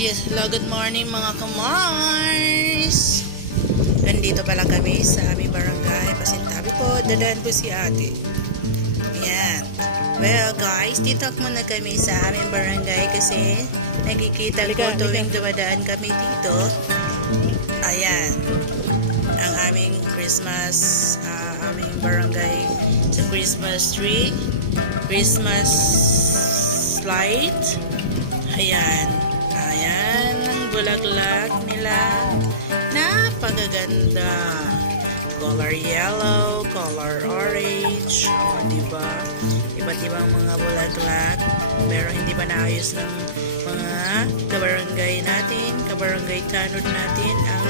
Yes, hello, good morning mga kamars. Nandito pala kami sa aming barangay. Pasintabi po, dadaan po si ate. Ayan. Well guys, titok muna kami sa aming barangay kasi nakikita ko tuwing dumadaan kami dito. Ayan. Ang aming Christmas, aming barangay sa Christmas tree, Christmas light. Ayan. Ayan ang bulaklak nila. Napakaganda. Color yellow, color orange. O, diba? Iba't ibang mga bulaklak. Pero hindi pa naayos ng mga kabarangay natin, kabarangay tanod natin ang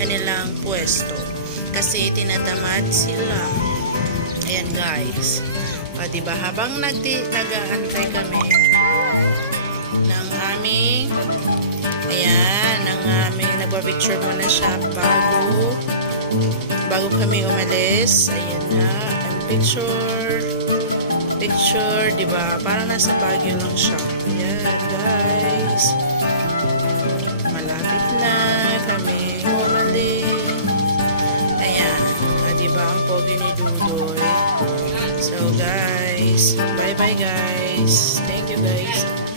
kanilang pwesto. Kasi tinatamad sila. Ayan guys. O, diba? Habang nag-aantay kami ng aming nagpa-picture muna siya bago kami umalis. Ayan na ang picture, diba? Parang nasa Baguio lang siya. Ayan guys, malapit na kami umalis. Ayan, diba ang pogi ni Dudoy. So guys, bye bye guys, thank you guys.